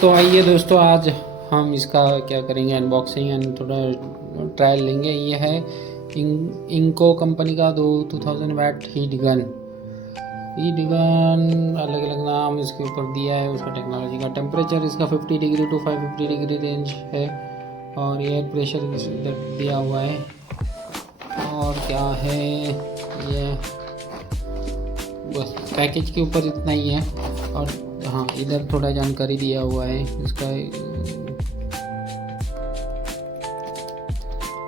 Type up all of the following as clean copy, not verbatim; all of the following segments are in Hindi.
तो आइए दोस्तों, आज हम इसका क्या करेंगे, अनबॉक्सिंग एंड थोड़ा ट्रायल लेंगे। ये है इंको कंपनी का 2000 वाट हीट गन। अलग अलग नाम इसके ऊपर दिया है उसका। टेक्नोलॉजी का टेम्परेचर इसका 50 डिग्री टू 550 डिग्री रेंज है और एयर प्रेशर इधर दिया हुआ है। और क्या है ये, बस पैकेज के ऊपर इतना ही है। और हाँ, इधर थोड़ा जानकारी दिया हुआ है इसका।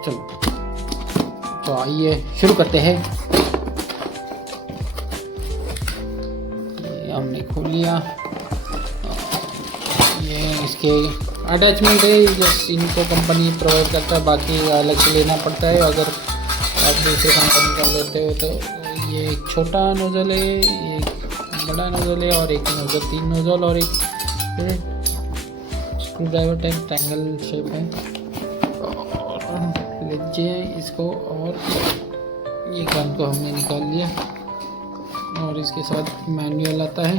चलो तो आइए शुरू करते हैं। ये हमने खोल लिया। ये इसके अटैचमेंट है, जस्ट इनको कंपनी प्रोवाइड करता है, बाकी अलग से लेना पड़ता है। अगर आप दूसरे कंपनी का लेते हो तो ये एक छोटा नोजल है, ये बड़ा नोजल है और एक नोजल, 3 नोजल और एक screw driver type triangle shape है। और लीजिए इसको, और ये गन को हमने निकाल लिया और इसके साथ मैनुअल आता है।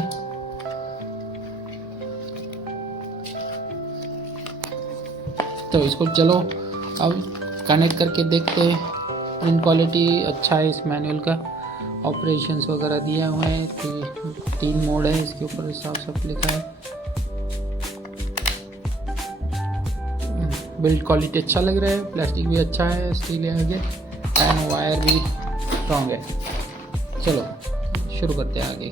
तो इसको चलो अब कनेक्ट करके देखते हैं। प्रिंट क्वालिटी अच्छा है इस मैनुअल का। ऑपरेशंस वगैरह दिया हुआ है, 3 मोड है इसके ऊपर, साफ साफ लिखा है। बिल्ड क्वालिटी अच्छा लग रहा है, प्लास्टिक भी अच्छा है, स्टील है आगे, एंड वायर भी स्ट्रॉन्ग है। चलो शुरू करते हैं आगे।